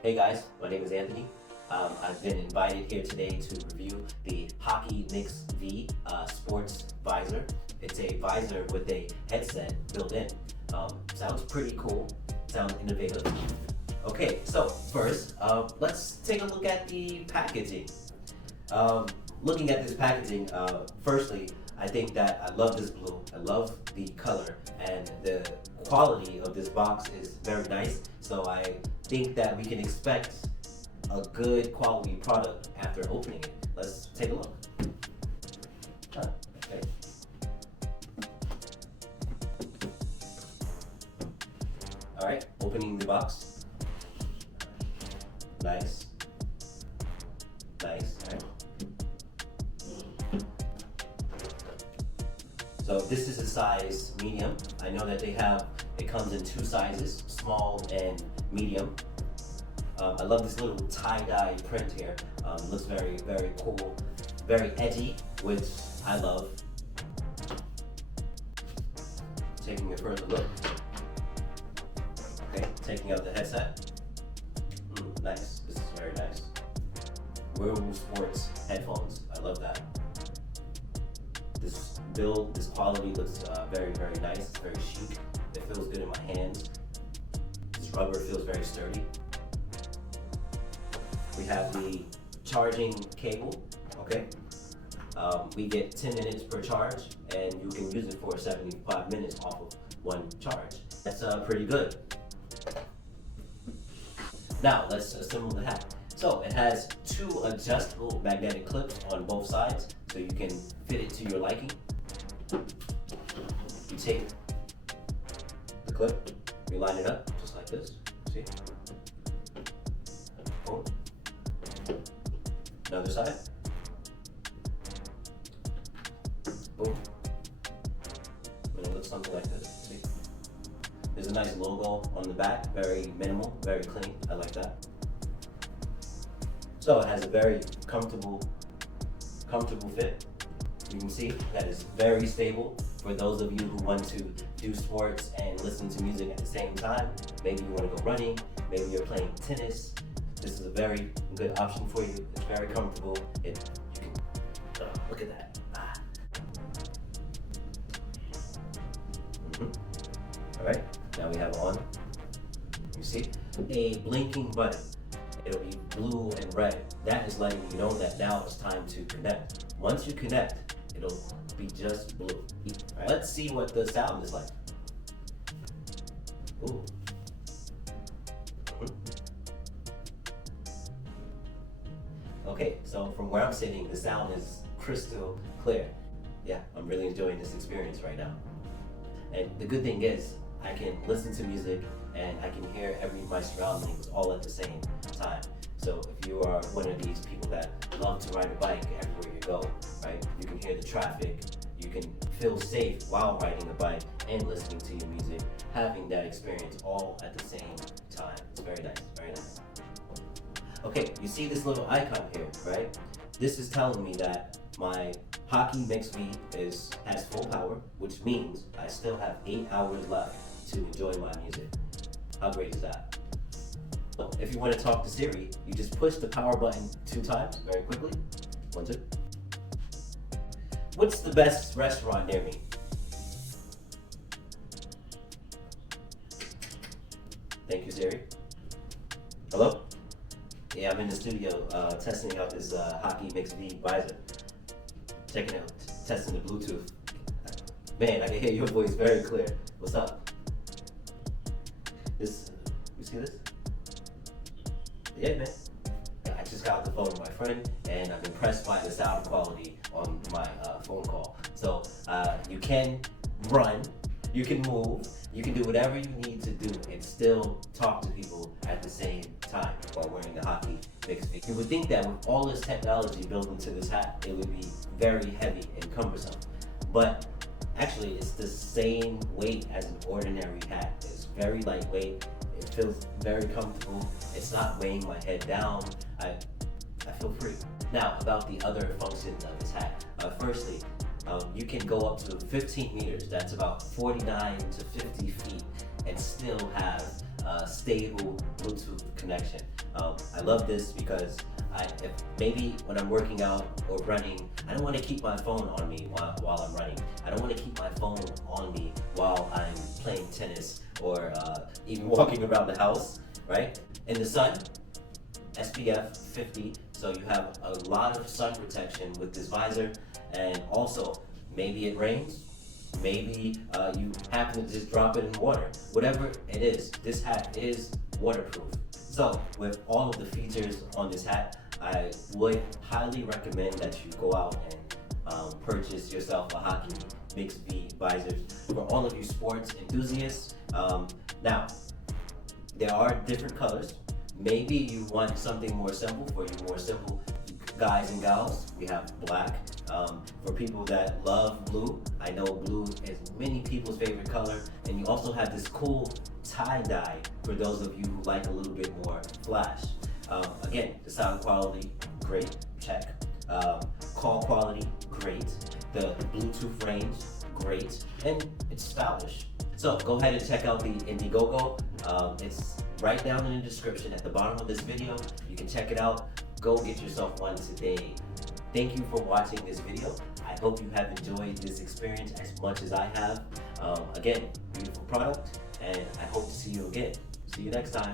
Hey guys, my name is Anthony. I've been invited here today to review the HAKII MIXV sports visor. It's a visor with a headset built in. Sounds pretty cool, sounds innovative. Okay, so first, let's take a look at the packaging. Looking at this packaging, firstly, I think that I love this blue, I love the color, and the quality of this box is very nice, so I think that we can expect a good quality product after opening it. Let's take a look. Okay. All right, opening the box. Nice. Nice. All right. So this is a size medium. I know that it comes in two sizes, small and medium. I love this little tie-dye print here. It looks very, very cool, very edgy, which I love. Taking a further look. Okay, taking out the headset. Nice, this is very nice. Wearable sports headphones, I love that. This build, this quality looks very, very nice. It's very chic. It feels good in my hands. This rubber feels very sturdy. We have the charging cable, okay? We get 10 minutes per charge, and you can use it for 75 minutes off of one charge. That's pretty good. Now, let's assemble the hat. So it has two adjustable magnetic clips on both sides, so you can fit it to your liking. You take the clip, you line it up just like this. See? Boom. Another side. Boom. And it looks something like this. See? There's a nice logo on the back, very minimal, very clean. I like that. So it has a very comfortable fit. You can see that it's very stable for those of you who want to do sports and listen to music at the same time. Maybe you want to go running, maybe you're playing tennis. This is a very good option for you. It's very comfortable. You can look at that. All right, now we have on. You see a blinking button. It'll be blue and red. That is letting you know that now it's time to connect. Once you connect, it'll be just blue. Right. Let's see what the sound is like. Ooh. Okay, so from where I'm sitting, the sound is crystal clear. Yeah, I'm really enjoying this experience right now. And the good thing is, I can listen to music and I can hear my surroundings all at the same time. So if you are one of these people that love to ride a bike everywhere you go, right? You can hear the traffic, you can feel safe while riding a bike and listening to your music, having that experience all at the same time. It's very nice, very nice. Okay, you see this little icon here, right? This is telling me that my HAKII MIXV has full power, which means I still have 8 hours left to enjoy my music. How great is that? So if you want to talk to Siri, you just push the power button 2 times very quickly. 1, 2. What's the best restaurant near me? Thank you, Siri. Hello? Yeah, I'm in the studio testing out this HAKII MIXV visor. Checking out, testing the Bluetooth. Man, I can hear your voice very clear. What's up? You see this? Yeah, man. I just got off the phone with my friend, and I'm impressed by the sound quality on my phone call. So you can run, you can move, you can do whatever you need to do and still talk to people at the same time while wearing the HAKII MIXV. You would think that with all this technology built into this hat, it would be very heavy and cumbersome. But actually, it's the same weight as an ordinary hat. It's very lightweight. It feels very comfortable. It's not weighing my head down. I feel free. Now, about the other functions of this hat. Firstly, you can go up to 15 meters. That's about 49 to 50 feet, and still have a stable Bluetooth connection. I love this because if maybe when I'm working out or running, I don't want to keep my phone on me while I'm running. I don't want to keep my phone on me while I'm playing tennis or even walking around the house, right? In the sun, SPF 50, so you have a lot of sun protection with this visor. And also, maybe it rains, maybe you happen to just drop it in water. Whatever it is, this hat is waterproof. So with all of the features on this hat, I would highly recommend that you go out and purchase yourself a HAKII MIXV visors for all of you sports enthusiasts. Now, there are different colors. Maybe you want something more simple for you more simple guys and gals. We have black. For people that love blue, I know blue is many people's favorite color. And you also have this cool tie-dye for those of you who like a little bit more flash. Again, the sound quality, great, check. Call quality, great. The Bluetooth range, great. And it's stylish. So go ahead and check out the Indiegogo. It's right down in the description at the bottom of this video. You can check it out. Go get yourself one today. Thank you for watching this video. I hope you have enjoyed this experience as much as I have. Again, beautiful product, and I hope to see you again. See you next time.